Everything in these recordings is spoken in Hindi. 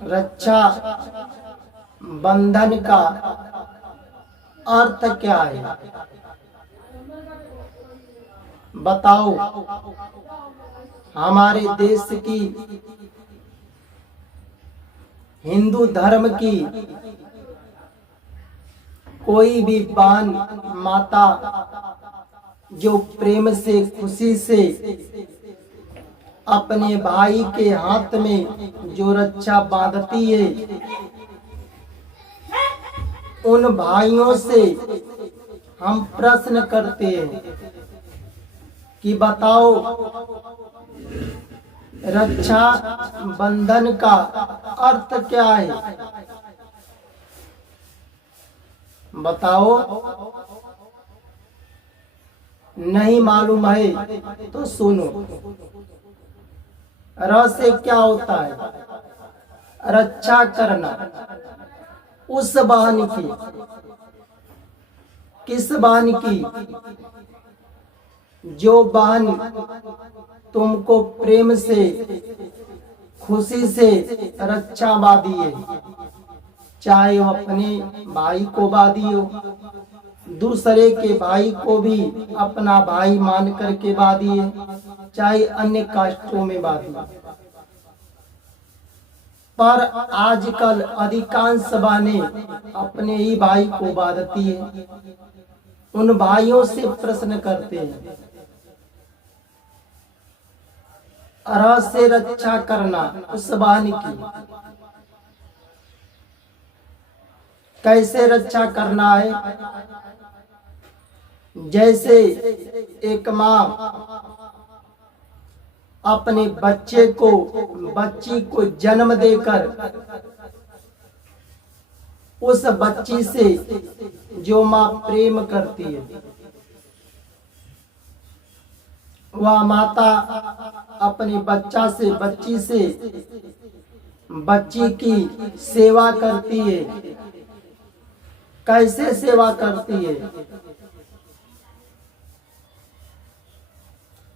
रक्षा बंधन का अर्थ क्या है? बताओ। हमारे देश की हिंदू धर्म की कोई भी बहन माता जो प्रेम से खुशी से अपने भाई के हाथ में जो रक्षा बांधती है, उन भाइयों से हम प्रश्न करते हैं कि बताओ रक्षा बंधन का अर्थ क्या है? बताओ। नहीं मालूम है तो सुनो। र से क्या होता है? रक्षा करना। उस बहन की, किस बहन की? जो बहन तुमको प्रेम से खुशी से रक्षा बांधी है, चाहे वो अपने भाई को बांधी हो, दूसरे के भाई को भी अपना भाई मान करके बांधी है, चाहे अन्य कास्टों में बांधी। पर आजकल अधिकांश बहनें अपने ही भाई को बांधती है। उन भाइयों से प्रश्न करते हैं। र से रक्षा करना, उस बहन की कैसे रक्षा करना है? जैसे एक माँ अपने बच्ची को जन्म देकर उस बच्ची से जो माँ प्रेम करती है, वह माता अपने बच्ची से बच्ची की सेवा करती है। कैसे सेवा करती है?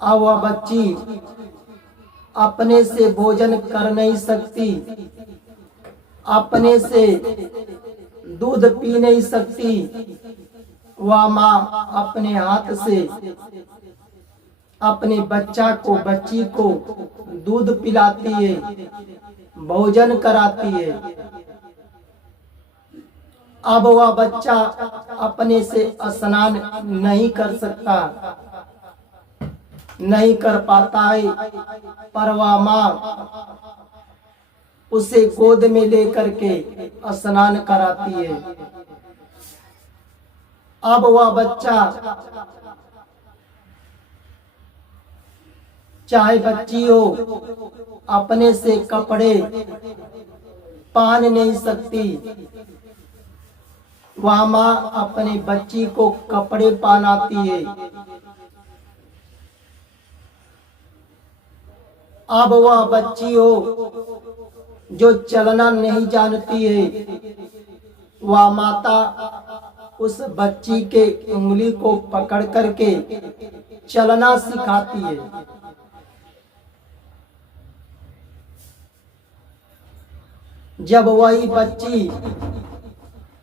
अब वह बच्ची अपने से भोजन कर नहीं सकती, अपने से दूध पी नहीं सकती, वह माँ अपने हाथ से अपने बच्ची को दूध पिलाती है, भोजन कराती है। अब वह बच्चा अपने से स्नान नहीं कर सकता, नहीं कर पाता है, पर वह माँ उसे गोद में लेकर के स्नान कराती है। अब वह बच्चा, चाहे बच्ची हो, अपने से कपड़े पहन नहीं सकती, वह माँ अपने बच्ची को कपड़े पहनाती है। अब वह बच्ची हो जो चलना नहीं जानती है, वह माता उस बच्ची के उंगली को पकड़ करके चलना सिखाती है। जब वही बच्ची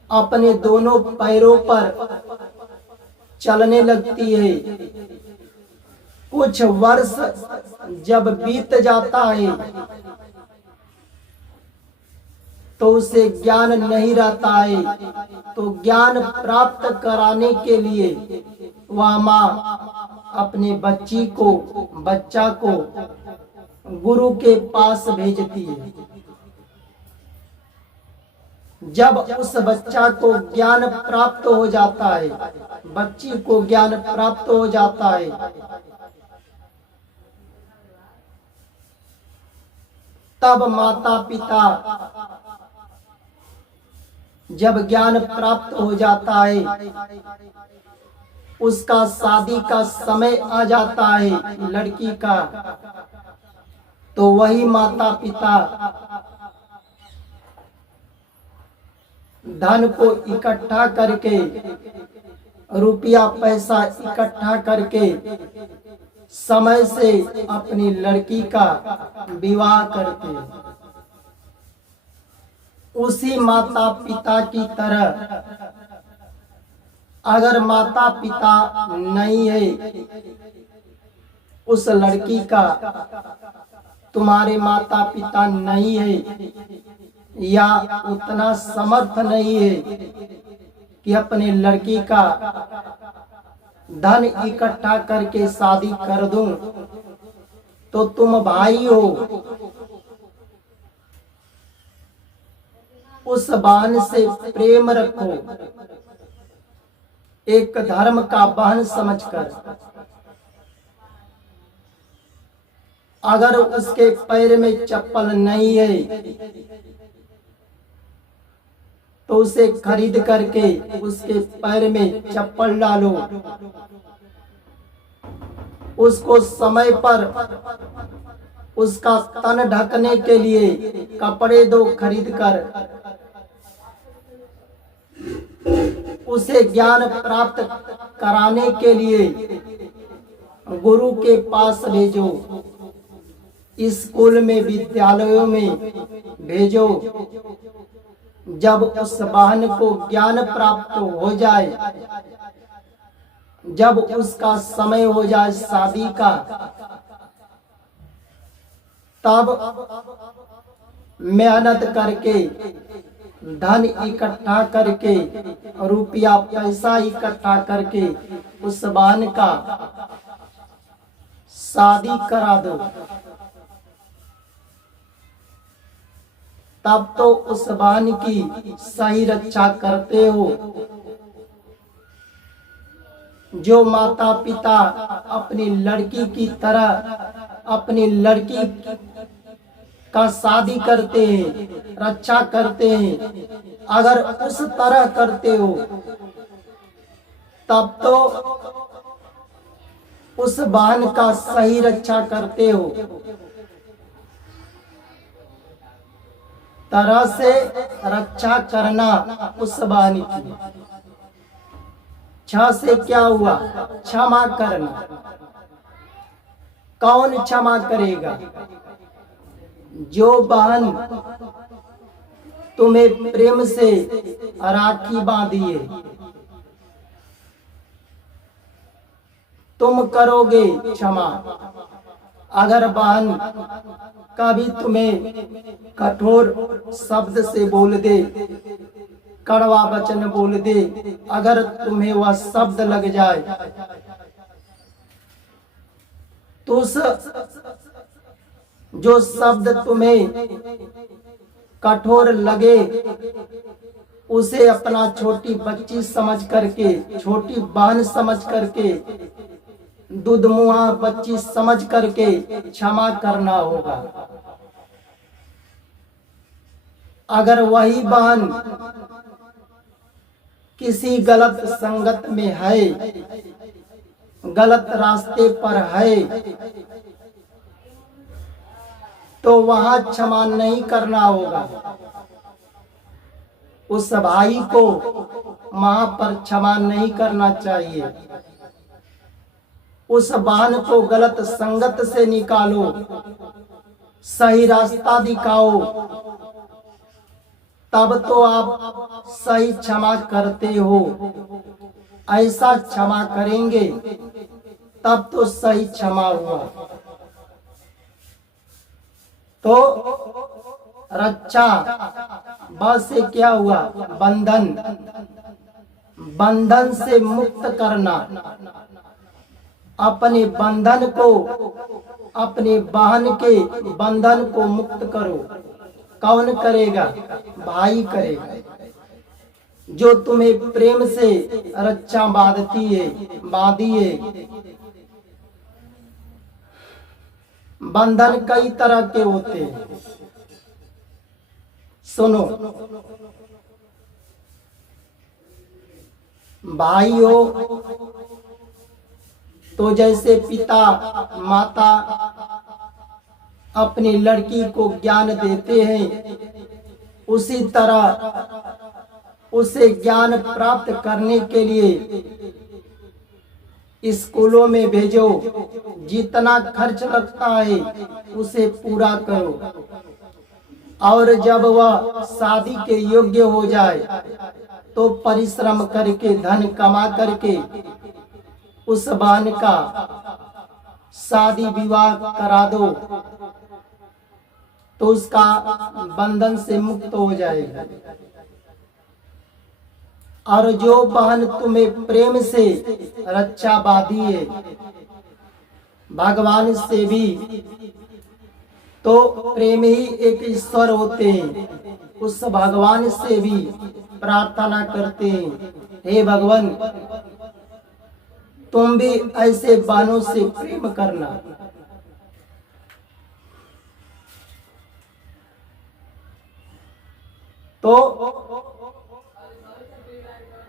अपने दोनों पैरों पर चलने लगती है, कुछ वर्ष जब बीत जाता है तो उसे ज्ञान नहीं रहता है, तो ज्ञान प्राप्त कराने के लिए वह माँ अपने बच्चा को गुरु के पास भेजती है। जब उस बच्चा को ज्ञान प्राप्त हो जाता है, बच्ची को ज्ञान प्राप्त हो जाता है, तब माता पिता जब ज्ञान प्राप्त हो जाता है, उसका शादी का समय आ जाता है लड़की का, तो वही माता पिता धन को इकट्ठा करके, रुपया पैसा इकट्ठा करके समय से अपनी लड़की का विवाह करते हैं। उसी माता पिता की तरह अगर माता पिता नहीं है उस लड़की का, तुम्हारे माता पिता नहीं है या उतना समर्थ नहीं है कि अपने लड़की का धन इकट्ठा करके शादी कर दूं, तो तुम भाई हो, उस बहन से प्रेम रखो, एक धर्म का बहन समझकर। अगर उसके पैर में चप्पल नहीं है तो उसे खरीद करके उसके पैर में चप्पल डालो, उसको समय पर उसका तन ढकने के लिए कपड़े दो खरीद कर, उसे ज्ञान प्राप्त कराने के लिए गुरु के पास भेजो, स्कूल में विद्यालयों में भेजो। जब उस बहन को ज्ञान प्राप्त हो जाए, जब उसका समय हो जाए शादी का, तब मेहनत करके धन इकट्ठा करके रुपया पैसा इकट्ठा करके उस बहन का शादी करा दो। तब तो उस बहन की सही रक्षा करते हो। जो माता पिता अपनी लड़की की तरह अपनी लड़की का शादी करते हैं, रक्षा करते हैं, अगर उस तरह करते हो तब तो उस बहन का सही रक्षा करते हो। तरह से रक्षा करना उस बहन की। छ से क्या हुआ? क्षमा करना। कौन क्षमा करेगा? जो बहन तुम्हें प्रेम से राखी बांधी है, तुम करोगे क्षमा। अगर बहन कभी तुम्हें कठोर शब्द से बोल दे, कड़वा वचन बोल दे, अगर तुम्हें वह शब्द लग जाए तो उस जो शब्द तुम्हें कठोर लगे उसे अपना छोटी बच्ची समझ करके, छोटी बहन समझ करके, दूधमुहा बच्ची समझ करके क्षमा करना होगा। अगर वही बहन किसी गलत संगत में है, गलत रास्ते पर है, तो वहां क्षमा नहीं करना होगा। उस भाई को वहां पर क्षमा नहीं करना चाहिए। उस बहन को गलत संगत से निकालो, सही रास्ता दिखाओ, तब तो आप सही क्षमा करते हो। ऐसा क्षमा करेंगे तब तो सही क्षमा हुआ। तो रक्षा ब से क्या हुआ? बंधन। बंधन से मुक्त करना। अपने बंधन को, अपने बहन के बंधन को मुक्त करो। कौन करेगा? भाई करेगा। जो तुम्हें प्रेम से रक्षा बांधती है, बांधी है। बंधन कई तरह के होते हैं। सुनो, भाई हो तो जैसे पिता माता अपनी लड़की को ज्ञान देते हैं, उसी तरह उसे ज्ञान प्राप्त करने के लिए स्कूलों में भेजो। जितना खर्च लगता है उसे पूरा करो। और जब वह शादी के योग्य हो जाए तो परिश्रम करके धन कमा करके उस बहन का शादी विवाह करा दो तो उसका बंधन से मुक्त हो जाएगा। और जो बहन तुम्हें प्रेम से रक्षा बांधी है भगवान से भी, तो प्रेम ही एक ईश्वर होते हैं, उस भगवान से भी प्रार्थना करते हैं, हे भगवान तुम भी ऐसे बहनों से प्रेम करना। तो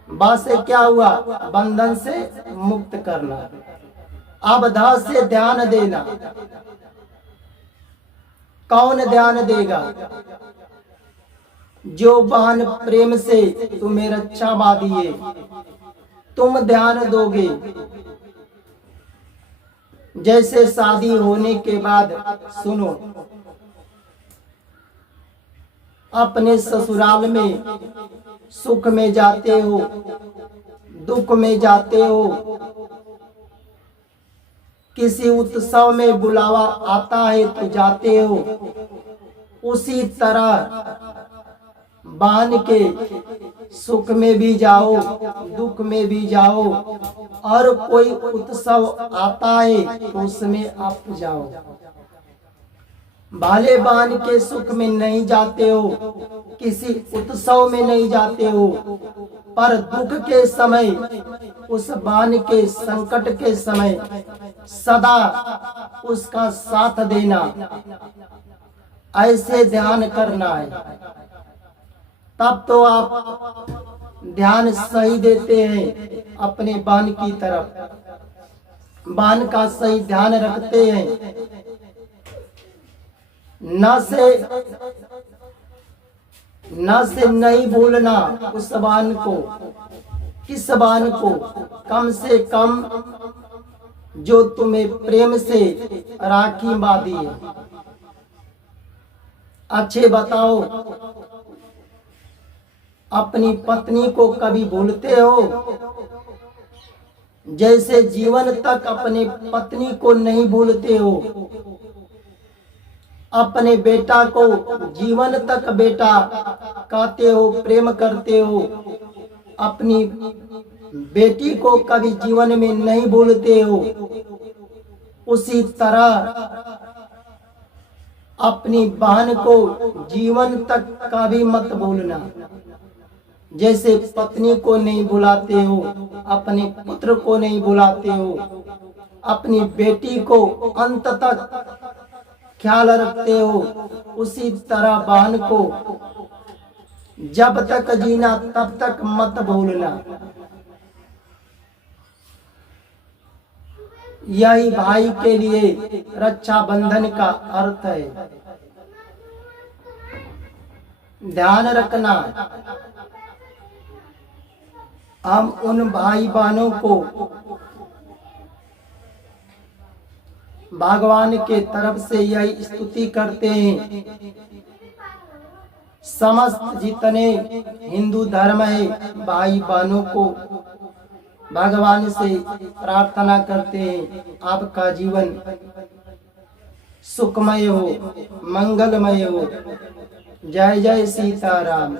बस से क्या हुआ, बंधन से मुक्त करना। अब धा से ध्यान देना। कौन ध्यान देगा? जो बहन प्रेम से तुम्हें रक्षा बांधी है, तुम ध्यान दोगे। जैसे शादी होने के बाद सुनो, अपने ससुराल में सुख में जाते हो, दुख में जाते हो, किसी उत्सव में बुलावा आता है तो जाते हो, उसी तरह बहन के सुख में भी जाओ, दुख में भी जाओ, और कोई उत्सव आता है तो उसमें आप जाओ। भले बहन के सुख में नहीं जाते हो, किसी उत्सव में नहीं जाते हो, पर दुख के समय, उस बहन के संकट के समय सदा उसका साथ देना, ऐसे ध्यान करना है। तब तो आप ध्यान सही देते हैं अपने बहन की तरफ, बहन का सही ध्यान रखते हैं। न से नहीं भूलना उस बहन को, किस बहन को, कम से कम जो तुम्हें प्रेम से राखी बांधी है। अच्छे बताओ, अपनी पत्नी को कभी भूलते हो? जैसे जीवन तक अपने पत्नी को नहीं भूलते हो, अपने बेटा को जीवन तक बेटा कहते हो, प्रेम करते हो, अपनी बेटी को कभी जीवन में नहीं भूलते हो, उसी तरह अपनी बहन को जीवन तक कभी मत भूलना। जैसे पत्नी को नहीं भुलाते हो, अपने पुत्र को नहीं भुलाते हो, अपनी बेटी को अंत तक ख्याल रखते हो, उसी तरह बहन को जब तक जीना तब तक मत भूलना। यही भाई के लिए रक्षा बंधन का अर्थ है। ध्यान रखना, हम उन भाई बहनों को भगवान के तरफ से यही स्तुति करते हैं। समस्त जितने हिंदू धर्म है, भाई बहनों को भगवान से प्रार्थना करते हैं, आपका जीवन सुखमय हो, मंगलमय हो। जय जय सीताराम।